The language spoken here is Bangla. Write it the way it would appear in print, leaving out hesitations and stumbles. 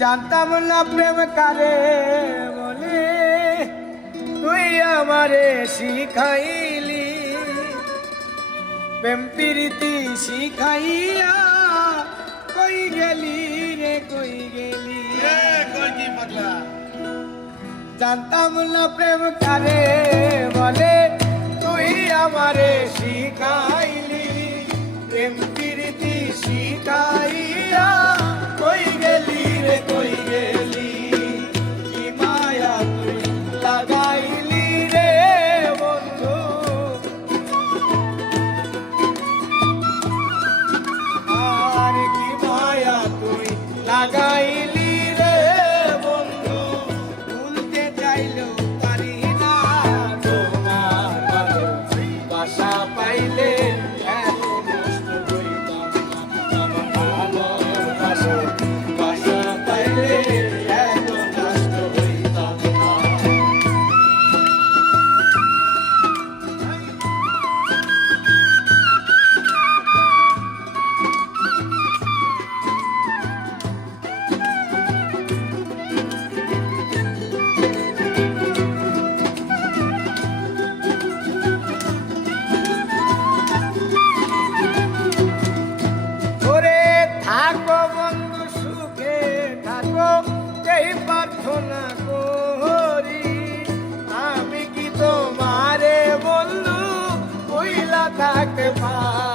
জানতাম না প্রেম কারে বলে, তুই আমারে শিখাইলি। প্রেম প্রীতি শিখাইয়া কই গেলি রে কই গেলি। জানতাম না প্রেম কারে বলে, তুই আমারে শিখাইলি। প্রেম প্রীতি শিখাইয়া কই গেলি রে কই গেলি। কি মায়া তুই লাগাইলি রে বন্ধু, আর কি মায়া তুই লাগাইলি রে বন্ধু। ভুলতে চাইলেও পারি না তোমার ভালোবাসা পাইলে এত কষ্ট হইতাম না। আমার ভালোবাসা পাইলে এত কষ্ট হইতাম না। ওরে থাকো বন্ধু সুখে থাকো, এই প্রার্থনা করি। আমি কি তোমারে বন্ধু ভুইলা থাকতে পারি।